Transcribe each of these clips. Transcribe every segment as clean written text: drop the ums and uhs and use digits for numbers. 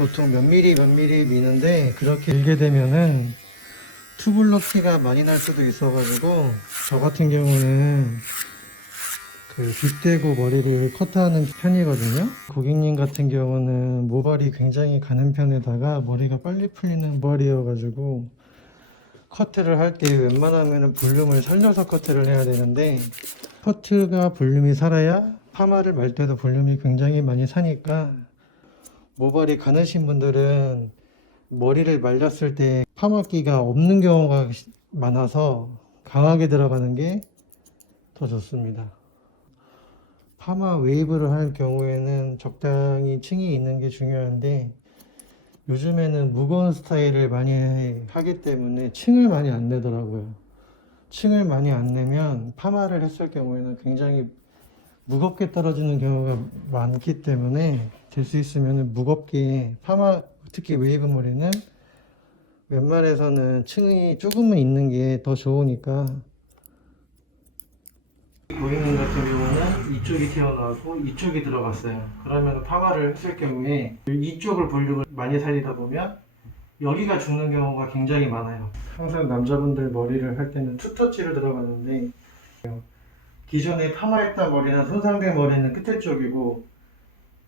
보통 몇 미리 미는데 그렇게 밀게 되면은 투블럭 티가 많이 날 수도 있어가지고 저 같은 경우는 그 빗대고 머리를 커트하는 편이거든요. 고객님 같은 경우는 모발이 굉장히 가는 편에다가 머리가 빨리 풀리는 모발이어가지고 커트를 할 때 웬만하면 볼륨을 살려서 커트를 해야 되는데 커트가 볼륨이 살아야 파마를 말 때도 볼륨이 굉장히 많이 사니까 모발이 가느신 분들은 머리를 말렸을 때 파마기가 없는 경우가 많아서 강하게 들어가는 게 더 좋습니다. 파마 웨이브를 할 경우에는 적당히 층이 있는 게 중요한데 요즘에는 무거운 스타일을 많이 하기 때문에 층을 많이 안 내더라고요. 층을 많이 안 내면 파마를 했을 경우에는 굉장히 무겁게 떨어지는 경우가 많기 때문에 될 수 있으면 무겁게 파마, 특히 웨이브 머리는 웬만해서는 층이 조금은 있는 게 더 좋으니까. 고객님 같은 경우는 이쪽이 튀어나오고 이쪽이 들어갔어요. 그러면 파마를 했을 경우에 이쪽을 볼륨을 많이 살리다 보면 여기가 죽는 경우가 굉장히 많아요. 항상 남자분들 머리를 할 때는 투터치를 들어가는데 기존에 파마했던 머리나 손상된 머리는 끝에 쪽이고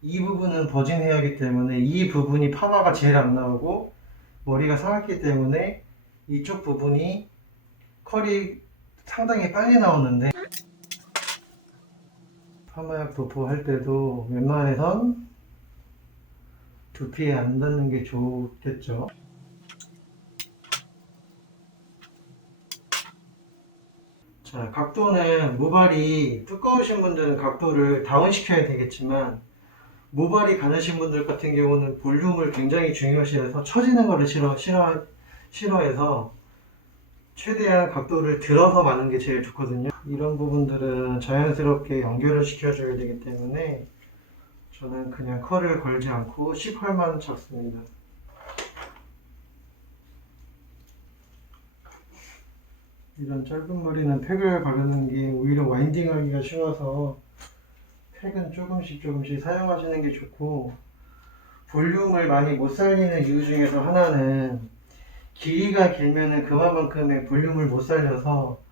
이 부분은 버진 헤어이기 때문에 이 부분이 파마가 제일 안 나오고 머리가 상했기 때문에 이쪽 부분이 컬이 상당히 빨리 나오는데 파마약 도포할 때도 웬만해선 두피에 안 닿는 게 좋겠죠. 자, 각도는 모발이 두꺼우신 분들은 각도를 다운시켜야 되겠지만 모발이 가느신 분들 같은 경우는 볼륨을 굉장히 중요시해서 처지는 거를 싫어해서 최대한 각도를 들어서 마는 게 제일 좋거든요. 이런 부분들은 자연스럽게 연결을 시켜줘야 되기 때문에 저는 그냥 컬을 걸지 않고 C컬만 잡습니다. 이런 짧은 머리는 팩을 바르는 게 오히려 와인딩하기가 쉬워서 팩은 조금씩 사용하시는 게 좋고 볼륨을 많이 못 살리는 이유 중에서 하나는 길이가 길면은 그만큼의 볼륨을 못 살려서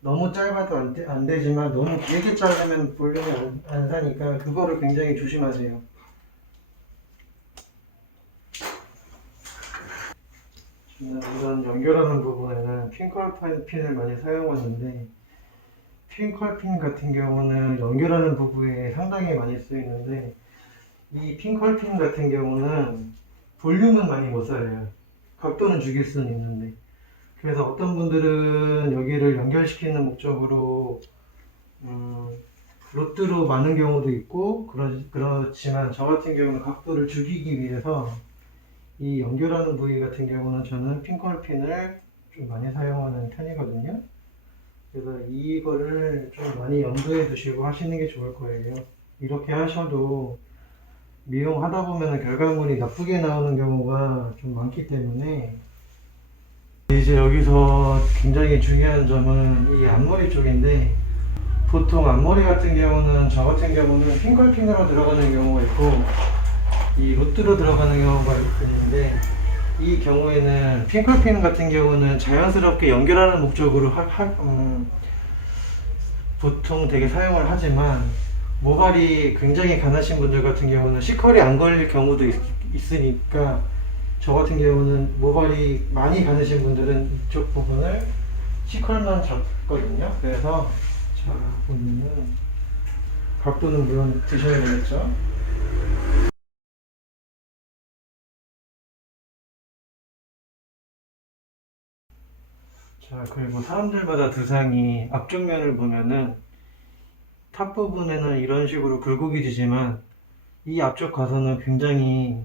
너무 짧아도 안 되지만 너무 길게 자르면 볼륨이 안 사니까 그거를 굉장히 조심하세요. 저는 이런 연결하는 부분에는 핑컬핀을 많이 사용하는데 핑컬핀 같은 경우는 연결하는 부분에 상당히 많이 쓰이는데 이 핑컬핀 같은 경우는 볼륨은 많이 못 살려요. 각도는 죽일 수는 있는데 그래서 어떤 분들은 여기를 연결시키는 목적으로 로트로 마는 경우도 있고 그렇지만 저 같은 경우는 각도를 죽이기 위해서 이 연결하는 부위 같은 경우는 저는 핑컬핀을 좀 많이 사용하는 편이거든요. 그래서 이거를 좀 많이 염두에 두시고 하시는 게 좋을 거예요. 이렇게 하셔도 미용하다 보면 결과물이 나쁘게 나오는 경우가 좀 많기 때문에 이제 여기서 굉장히 중요한 점은 이 앞머리 쪽인데 보통 앞머리 같은 경우는 저 같은 경우는 핑컬핀으로 들어가는 경우가 있고 이 로트로 들어가는 경우가 있는데 이 경우에는 핑컬핀 같은 경우는 자연스럽게 연결하는 목적으로 보통 되게 사용을 하지만 모발이 굉장히 가나신 분들 같은 경우는 C컬이 안 걸릴 경우도 있으니까 저 같은 경우는 모발이 많이 가느신 분들은 이쪽 부분을 C컬만 잡거든요. 그래서 자 보면은 각도는 물론 드셔야 되겠죠. 자 그리고 사람들마다 두상이 앞쪽 면을 보면은 탑 부분에는 이런 식으로 굴곡이 지지만 이 앞쪽 가서는 굉장히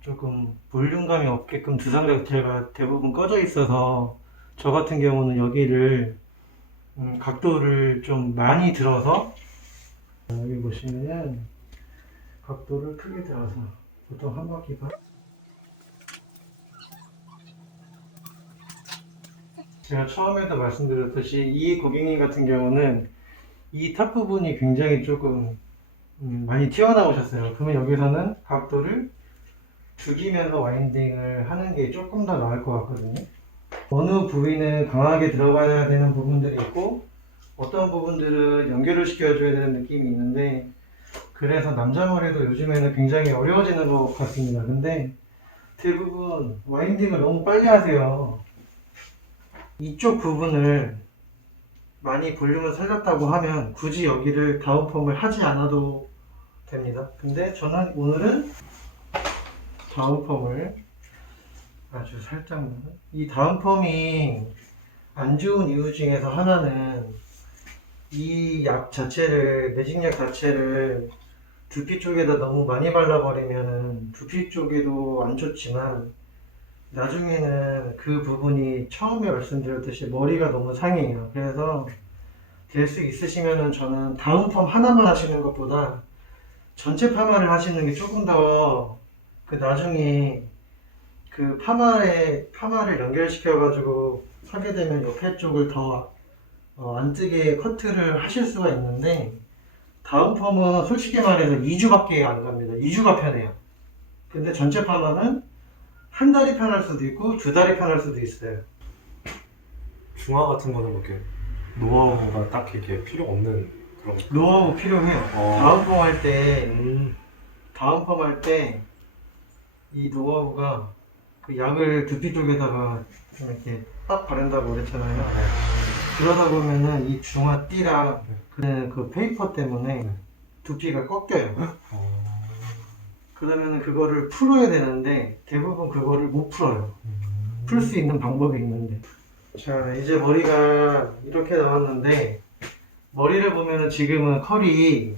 조금 볼륨감이 없게끔 두상 자체가 대부분 꺼져 있어서 저 같은 경우는 여기를 각도를 좀 많이 들어서 여기 보시면은 각도를 크게 들어서 보통 한 바퀴 반 제가 처음에도 말씀드렸듯이 이 고객님 같은 경우는 이 탑 부분이 굉장히 조금 많이 튀어나오셨어요. 그러면 여기서는 각도를 죽이면서 와인딩을 하는 게 조금 더 나을 것 같거든요. 어느 부위는 강하게 들어가야 되는 부분들이 있고 어떤 부분들은 연결을 시켜줘야 되는 느낌이 있는데, 그래서 남자 머리도 요즘에는 굉장히 어려워지는 것 같습니다. 근데 대부분 와인딩을 너무 빨리 하세요. 이쪽 부분을 많이 볼륨을 살렸다고 하면 굳이 여기를 다운펌을 하지 않아도 됩니다. 근데 저는 오늘은 다운펌을 아주 살짝만, 이 다운펌이 안 좋은 이유 중에서 하나는 이 약 자체를, 매직약 자체를 두피 쪽에다 너무 많이 발라버리면 두피 쪽에도 안 좋지만 나중에는 그 부분이 처음에 말씀드렸듯이 머리가 너무 상해요. 그래서 될 수 있으시면은 저는 다운펌 하나만 하시는 것보다 전체 파마를 하시는 게 조금 더 그 나중에 그 파마를 연결시켜가지고 하게 되면 옆에 쪽을 더 안 뜨게 커트를 하실 수가 있는데, 다운펌은 솔직히 말해서 2주밖에 안 갑니다. 2주가 편해요. 근데 전체 파마는 한 달이 편할 수도 있고 두 달이 편할 수도 있어요. 중화 같은 거는 뭐 이렇게 노하우가 딱 이렇게 필요 없는 그런. 노하우 필요해요. 다운펌 할 때 이 노하우가, 그 약을 두피 쪽에다가 좀 이렇게 딱 바른다고 그랬잖아요. 그러다 보면은 이 중화띠랑 그 페이퍼 때문에 두피가 꺾여요. 그러면은 그거를 풀어야 되는데 대부분 그거를 못 풀어요. 풀 수 있는 방법이 있는데. 자, 이제 머리가 이렇게 나왔는데, 머리를 보면은 지금은 컬이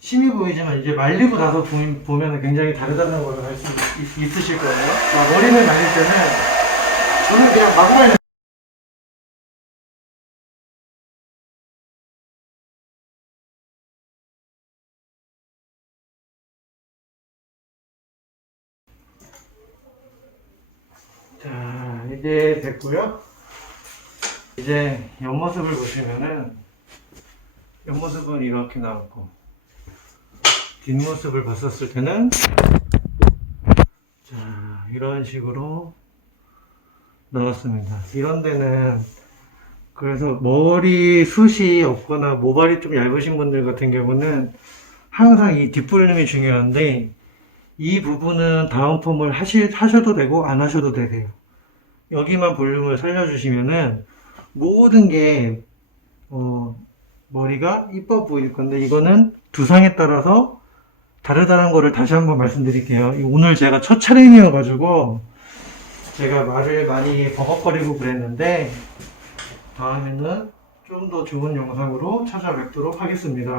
심해 보이지만 이제 말리고 나서 보면은 굉장히 다르다는 걸 알 수 있으실 거예요. 자, 머리를 말릴 때는 저는 그냥 마구 말려요. 자, 이게 됐고요. 이제 옆모습을 보시면은 옆모습은 이렇게 나왔고, 뒷모습을 봤었을 때는 자, 이런 식으로 나왔습니다. 이런 데는 그래서 머리 숱이 없거나 모발이 좀 얇으신 분들 같은 경우는 항상 이 뒷볼륨이 중요한데, 이 부분은 다운펌을 하셔도 되고 안 하셔도 되세요. 여기만 볼륨을 살려주시면은 모든 게 머리가 이뻐 보일 건데, 이거는 두상에 따라서 다르다는 거를 다시 한번 말씀드릴게요. 오늘 제가 첫 촬영이어가지고 제가 말을 많이 버벅거리고 그랬는데, 다음에는 좀 더 좋은 영상으로 찾아뵙도록 하겠습니다.